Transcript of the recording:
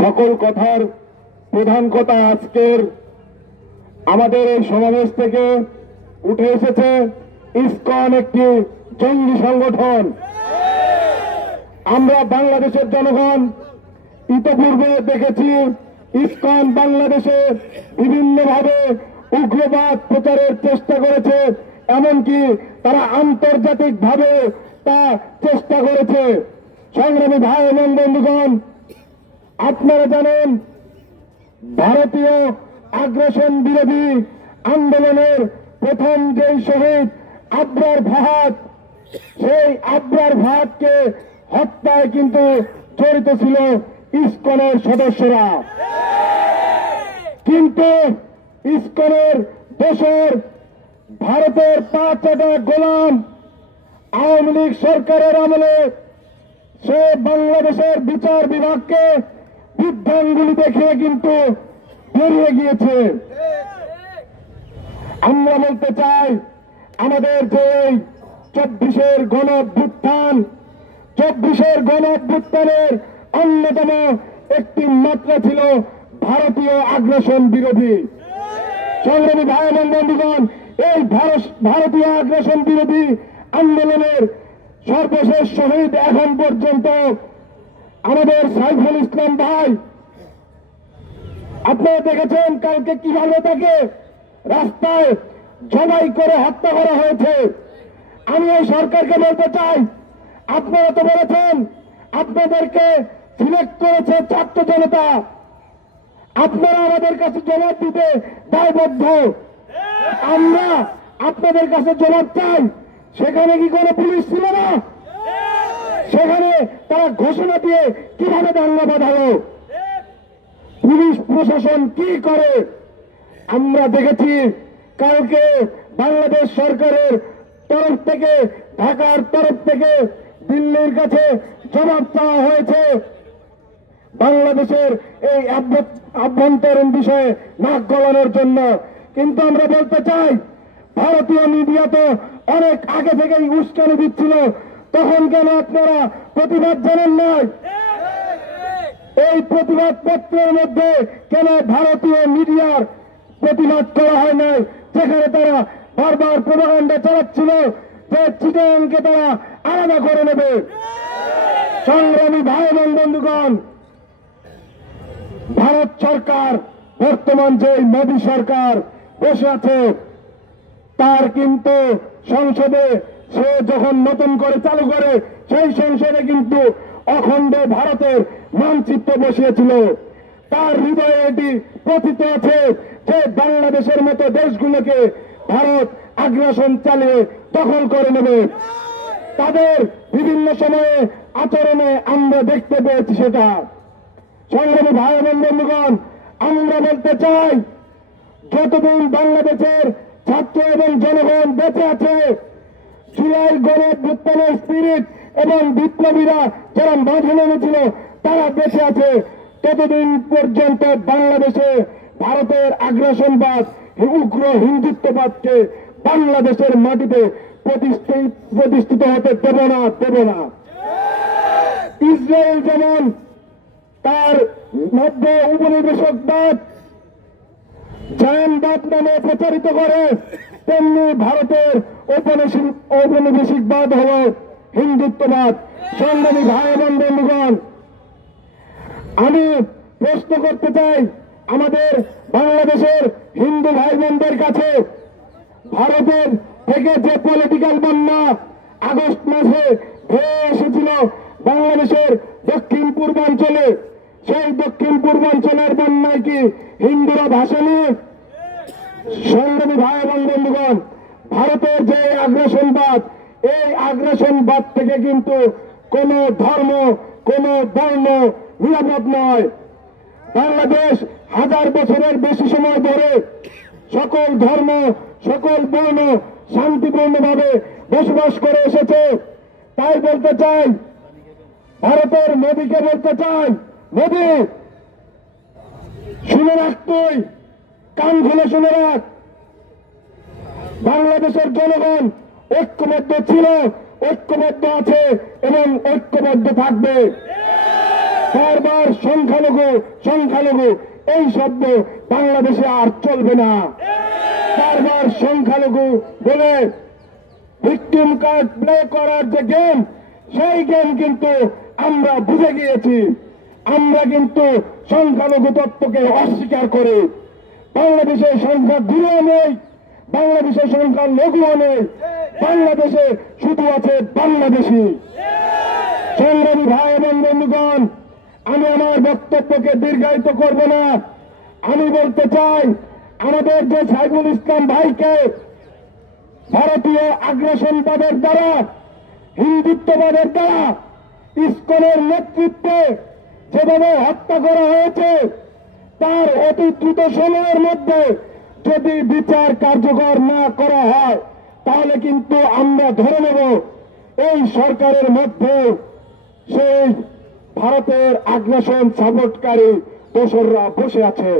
সকল কথার প্রধান কথা আজকের আমাদের এই সমাবেশ থেকে উঠে এসেছে ইসকন একটি জঙ্গি সংগঠন। আমরা বাংলাদেশের জনগণ ইতপূর্বে দেখেছি ইসকন বাংলাদেশে বিভিন্নভাবে উগ্রবাদ প্রচারের চেষ্টা করেছে, এমনকি তারা আন্তর্জাতিকভাবে তা চেষ্টা করেছে। সংগ্রামী ভাই এবং বন্ধুগণ, আপনারা জানেন ভারতীয় আগ্রাসন বিরোধী আন্দোলনের প্রথম যেই শহীদ আবরার ফাহাদ, সেই আবরার ফাহাদকে হত্যায় কিন্তু জড়িত ছিল ইসকনের সদস্যরা। কিন্তু ইসকনের দেশের ভারতের 5টা গোলাম আওয়ামী লীগ সরকারের আমলে সে বাংলাদেশের বিচার বিভাগকে বিভ্রাঙ্গুলি দেখিয়ে কিন্তু বেরিয়ে গিয়েছে। আমরা বলতে চাই, আমাদের যে 24-এর গণ অভ্যুত্থান, 24-এর গণ অভ্যুত্থানের অন্যতম একটি মাত্রা ছিল ভারতীয় আগ্রাসন বিরোধী। সংগ্রামী ভাই এবং বন্ধুগণ, এই ভারতীয় আগ্রাসন বিরোধী আন্দোলনের সর্বশেষ শহীদ এখন পর্যন্ত আমাদের সাইফুল ইসলাম ভাই। আপনারা দেখেছেন কালকে কিভাবে তাকে রাস্তায় জবাই করে হত্যা করা হয়েছে। আমি এই সরকারকে বলতে চাই, আপনারা তো বলেছেন আপনাদেরকে সিলেক্ট করেছে ছাত্র জনতা, আপনারা আমাদের কাছে জবাব দিতে দায়বদ্ধ। আমরা আপনাদের কাছে জবাব চাই, সেখানে কি কোনো পুলিশ ছিল না? সেখানে তারা ঘোষণা দিয়ে কিভাবে দাঙ্গা বাঁধালো? পুলিশ প্রশাসন কি করে? আমরা দেখেছি কালকে বাংলাদেশ সরকারের তরফ থেকে, ঢাকার তরফ থেকে দিল্লির কাছে জবাব চাওয়া হয়েছে বাংলাদেশের এই আভ্যন্তরীণ বিষয়ে নাক গলানোর জন্য। কিন্তু আমরা বলতে চাই, ভারতীয় মিডিয়া তো অনেক আগে থেকেই উস্কানি দিচ্ছিল, তখন কেন আপনারা প্রতিবাদ জানেন নাই? এই প্রতিবাদ পত্রের মধ্যে কেন ভারতীয় মিডিয়ার প্রতিবাদ করা হয় নাই, যেখানে তারা বারবার প্রোপাগান্ডা চালাচ্ছিল যে চিটাগাংকে তারা আলাদা করে নেবে? সংগ্রামী ভাই এবং বন্ধুগণ, ভারত সরকার, বর্তমান যে মোদী সরকার বসে আছে, তার কিন্তু সংসদে সে যখন নতুন করে চালু করে, সেই সংসদে কিন্তু অখণ্ড ভারতের মানচিত্র বসিয়েছিল। তার হৃদয়ে এটি প্রথিত আছে যে বাংলাদেশের মতো দেশগুলোকে ভারত আগ্রাসন চালিয়ে দখল করে নেবে। তাদের বিভিন্ন সময়ে আচরণে আমরা দেখতে পেয়েছি সেটা। সংগ্রামী ভাই এবং বন্ধুগণ, আমরা বলতে চাই, যতদিন বাংলাদেশের ছাত্র এবং জনগণ বেঁচে আছে, জুলাই গণ অভ্যুত্থানের স্পিরিট এবং বিপ্লবীরা যারা মাঠে নেমেছিল তারা বেঁচে আছে, ততদিন পর্যন্ত বাংলাদেশে ভারতের আগ্রাসনবাদ, উগ্র হিন্দুত্ববাদকে বাংলাদেশের মাটিতে প্রতিষ্ঠিত হতে দেব না। ইসরায়েল যেমন তার মধ্য উপনিবেশকবাদ, জায়নবাদ নামে প্রচারিত করে, তেমনি ভারতের ঔপনিবেশিকবাদ হল হিন্দুত্ববাদ। সংগ্রামী ভাই এবং বন্ধুগণ, আমি প্রশ্ন করতে চাই আমাদের বাংলাদেশের হিন্দু ভাই বোনদের কাছে, ভারতের থেকে যে পলিটিক্যাল বন্যা আগস্ট মাসে হয়ে এসেছিল বাংলাদেশের দক্ষিণ পূর্বাঞ্চলে, সেই দক্ষিণ পূর্বাঞ্চলের বন্যায় কি হিন্দুরা ভাসেনি? সংগ্রামী ভাই এবং বন্ধুগণ, ভারতের যে আগ্রাসনবাদ, এই আগ্রাসনবাদ থেকে কিন্তু কোন ধর্ম, কোন বর্ণ নিরাপদ নয়। বাংলাদেশ 1000 বছরের বেশি সময় ধরে সকল ধর্ম, সকল বর্ণ শান্তিপূর্ণভাবে বসবাস করে এসেছে। তাই বলতে চাই, ভারতের মোদীকে বলতে চাই, মোদী শুনে রাখ, তুই কান খুলে শুনে রাখ, বাংলাদেশের জনগণ ঐক্যবদ্ধ ছিল, ঐক্যবদ্ধ আছে এবং ঐক্যবদ্ধ থাকবে। বারবার সংখ্যালঘু সংখ্যালঘু এই শব্দ বাংলাদেশে আর চলবে না। বারবার সংখ্যালঘু বলে ভিকটিম কার্ড প্লে করার যে গেম, সেই গেম কিন্তু আমরা বুঝে গিয়েছি। আমরা কিন্তু সংখ্যালঘু তত্ত্বকে অস্বীকার করি। বাংলাদেশের সংখ্যা গুরুও নেই, বাংলাদেশের সংখ্যা লঘুও নেই, বাংলাদেশে শুধু আছে বাংলাদেশি। সংগ্রামী ভাই এবং বন্ধুগণ, আমি আমার বক্তব্যকে দীর্ঘায়িত করব না। আমি বলতে চাই, আমাদের যে সাইফুল ইসলাম ভাইকে ভারতীয় আগ্রাসনবাদের দ্বারা, হিন্দুত্ববাদের দ্বারা, ইসকনের নেতৃত্বে যেভাবে হত্যা করা হয়েছে, তার অতি দ্রুত সময়ের মধ্যে যদি বিচার কার্যকর না করা হয়, তাহলে কিন্তু আমরা ধরে নেব এই সরকারের মধ্যে সেই ভারতের আগ্রাসন সাপোর্টকারী দোসররা বসে আছে।